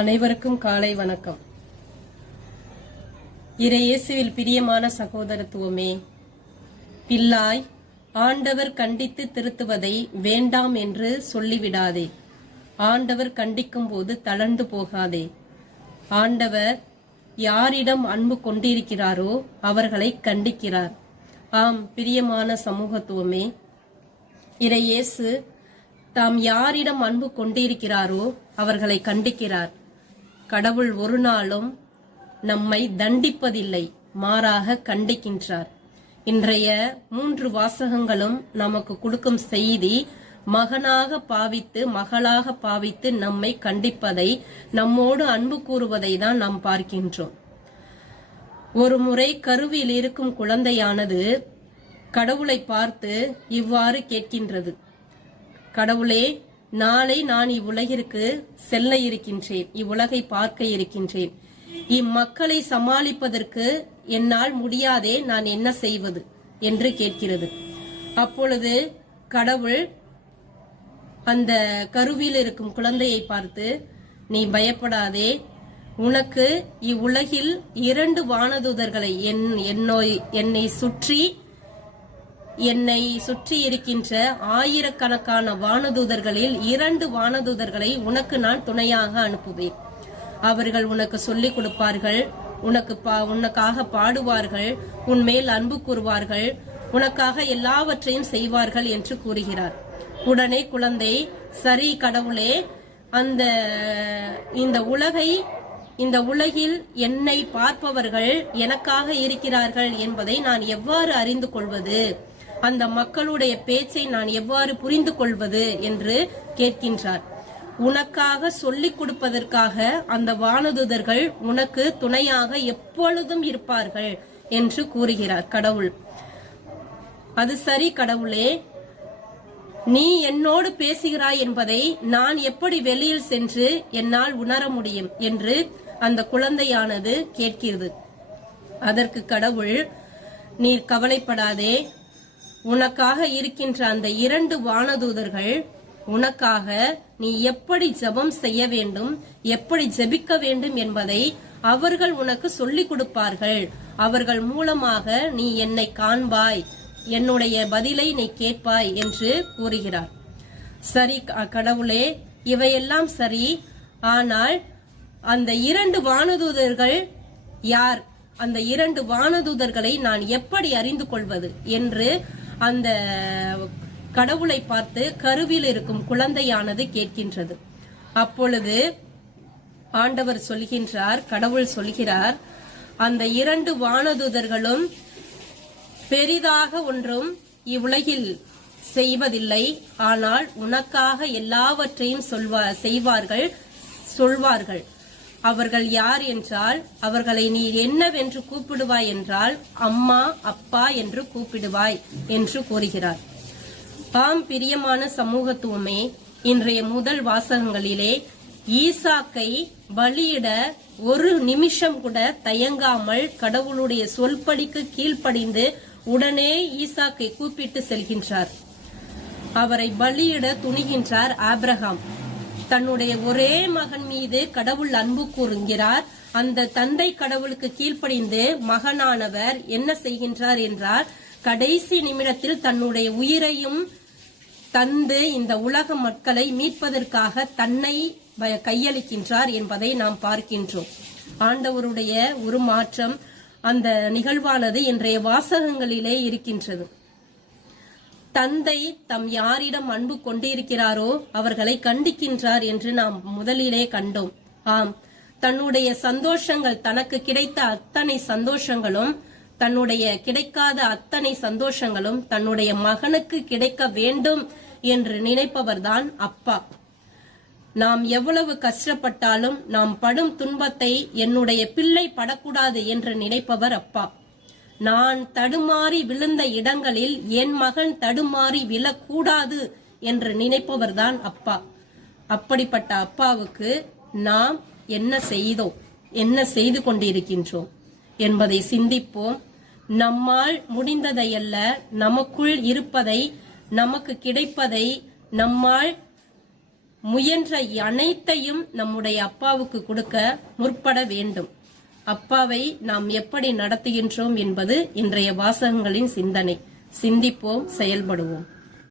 அனைவருக்கும் காலை வணக்கம். இறையேசுவில் பிரியமான சகோதரத்துவமே பிள்ளாய் ஆண்டவர் கண்டித்து திருத்துவதை வேண்டாம் என்று சொல்லிவிடாதே. ஆண்டவர் கண்டிக்கும் போது தளர்ந்து போகாதே. ஆண்டவர் யாரிடம் அன்பு கொண்டிருக்கிறாரோ அவர்களை கண்டிக்கிறார். ஆம் பிரியமான சமூகத்துவமே இறையேசு தாம் யாரிடம் அன்பு கொண்டிருக்கிறாரோ அவர்களை கண்டிக்கிறார். கடவுள் ஒரு நாளும் நம்மை தண்டிப்பதில்லை மாறாக கண்டிக்கின்றார். இன்றைய மூன்று வாசகங்களும் நமக்கு கொடுக்கும் செய்தி மகனாக பாவித்து மகளாக பாவித்து நம்மை கண்டிப்பதை நம்மோடு அன்பு கூறுவதை தான் நாம் பார்க்கின்றோம். ஒரு முறை கருவில் இருக்கும் குழந்தையானது கடவுளை பார்த்து இவ்வாறு கேட்கின்றது. கடவுளே நாளை நான் இவ்வுலகிற்கு செல்ல இருக்கின்றேன் இவ்வுலகை பார்க்க இருக்கின்றேன். இம்மக்களை சமாளிப்பதற்கு என்னால் முடியாதே நான் என்ன செய்வது என்று கேட்கிறது. அப்பொழுது கடவுள் அந்த கருவில் இருக்கும் குழந்தையை பார்த்து நீ பயப்படாதே உனக்கு இவ்வுலகில் இரண்டு வானதூதர்களை என் என்னோய் என்னை சுற்றி என்னை சுற்றி இருக்கின்ற ஆயிரக்கணக்கான வானதூதர்களில் இரண்டு வானதூதர்களை உனக்கு நான் துணையாக அனுப்புவேன். அவர்கள் உனக்கு சொல்லிக் கொடுப்பார்கள் உனக்கு பா உனக்காக பாடுவார்கள் உன் மேல் அன்பு கூறுவார்கள் உனக்காக எல்லாவற்றையும் செய்வார்கள் என்று கூறுகிறார். உடனே குழந்தை சரி கடவுளே அந்த இந்த உலகை இந்த உலகில் என்னை பார்ப்பவர்கள் எனக்காக இருக்கிறார்கள் என்பதை நான் எவ்வாறு அறிந்து கொள்வது? அந்த மக்களுடைய பேச்சை நான் எவ்வாறு புரிந்து கொள்வது என்று கேட்கின்றார். உனக்காக சொல்லிக் கொடுப்பதற்காக அந்த வானதுதர்கள் உனக்கு துணையாக எப்பொழுதும் இருப்பார்கள் என்று கூறுகிறார். கடவுள். அது சரி கடவுளே. நீ என்னோடு பேசுகிறாய் என்பதை நான் எப்படி வெளியில் சென்று என்னால் உணர முடியும் என்று அந்த குழந்தையானது கேட்கிறது. அதற்கு கடவுள் நீர் கவலைப்படாதே. உனக்காக இருக்கின்ற அந்த இரண்டு வானதூதர்கள் உனக்காக நீ எப்படி ஜெபம் செய்ய வேண்டும் எப்படி ஜெபிக்க வேண்டும் என்பதை அவர்கள் உனக்கு சொல்லிக் கொடுப்பார்கள். அவர்கள் மூலமாக நீ என்னை காண்பாய் என்னுடைய பதிலை நீ கேட்பாய் என்று கூறுகிறார். சரி கடவுளே இவையெல்லாம் சரி ஆனால் அந்த இரண்டு வானதூதர்கள் யார்? அந்த இரண்டு வானதூதர்களை நான் எப்படி அறிந்து கொள்வது என்று அந்த கடவுளை பார்த்து கருவில் இருக்கும் குழந்தையானது கேட்கின்றது. அப்பொழுது ஆண்டவர் சொல்கின்றார் கடவுள் சொல்கிறார் அந்த இரண்டு வானதூதர்களும் பெரிதாக ஒன்றும் இவ்வுலகில் செய்வதில்லை ஆனால் உனக்காக எல்லாவற்றையும் சொல்வா செய்வார்கள் சொல்வார்கள். அவர்கள் யார் என்றால் அவர்களை நீ என்னவென்று கூப்பிடுவாய் என்றால் அம்மா அப்பா என்று கூப்பிடுவாய் என்று கூறுகிறார். ஆம் பிரியமான சமூகத்துவமே இன்றைய முதல் வாசகங்களிலே ஈசாக்கை பலியிட ஒரு நிமிஷம் கூட தயங்காமல் கடவுளுடைய சொல்படிக்கு கீழ்ப்படிந்து உடனே ஈசாக்கை கூப்பிட்டு செல்கின்றார். அவரை பலியிட துணிகின்றார் ஆப்ரஹாம் தன்னுடைய ஒரே மகன் மீது கடவுள் அன்பு கூறுகிறார் அந்த தந்தை கடவுளுக்கு கீழ்ப்படிந்து மகனானவர் என்ன செய்கின்றார் என்றால் கடைசி நிமிடத்தில் தன்னுடைய உயிரையும் தந்து இந்த உலக மக்களை மீட்பதற்காக தன்னை வ- கையளிக்கின்றார் என்பதை நாம் பார்க்கின்றோம். ஆண்டவருடைய ஒரு மாற்றம் அந்த நிகழ்வானது இன்றைய வாசகங்களிலே இருக்கின்றது. தந்தை தம் யாரிடம் அன்பு கொண்டிருக்கிறாரோ அவர்களை கண்டிக்கின்றார் என்று நாம் முதலிலே கண்டோம். ஆம். தன்னுடைய சந்தோஷங்கள் தனக்கு கிடைத்த அத்தனை சந்தோஷங்களும் தன்னுடைய கிடைக்காத அத்தனை சந்தோஷங்களும் தன்னுடைய மகனுக்கு கிடைக்க வேண்டும் என்று நினைப்பவர்தான் அப்பா. நாம் எவ்வளவு கஷ்டப்பட்டாலும் நாம் படும் துன்பத்தை என்னுடைய பிள்ளை படக்கூடாது என்று நினைப்பவர் அப்பா. நான் தடுமாறி விழுந்த இடங்களில் என் மகன் தடுமாறி விழக்கூடாது என்று நினைப்பவர்தான் அப்பா. அப்படிப்பட்ட அப்பாவுக்கு நாம் என்ன செய்தோம்? என்ன செய்து கொண்டிருக்கின்றோம்? என்பதை சிந்திப்போம். நம்மால் முடிந்ததையல்ல நமக்குள் இருப்பதை நமக்கு கிடைப்பதை நம்மால் முயன்ற அனைத்தையும் நம்முடைய அப்பாவுக்கு கொடுக்க முற்பட வேண்டும். அப்பாவை நாம் எப்படி நடத்துகின்றோம் என்பது இன்றைய வாசகங்களின் சிந்தனை. சிந்திப்போம் செயல்படுவோம்.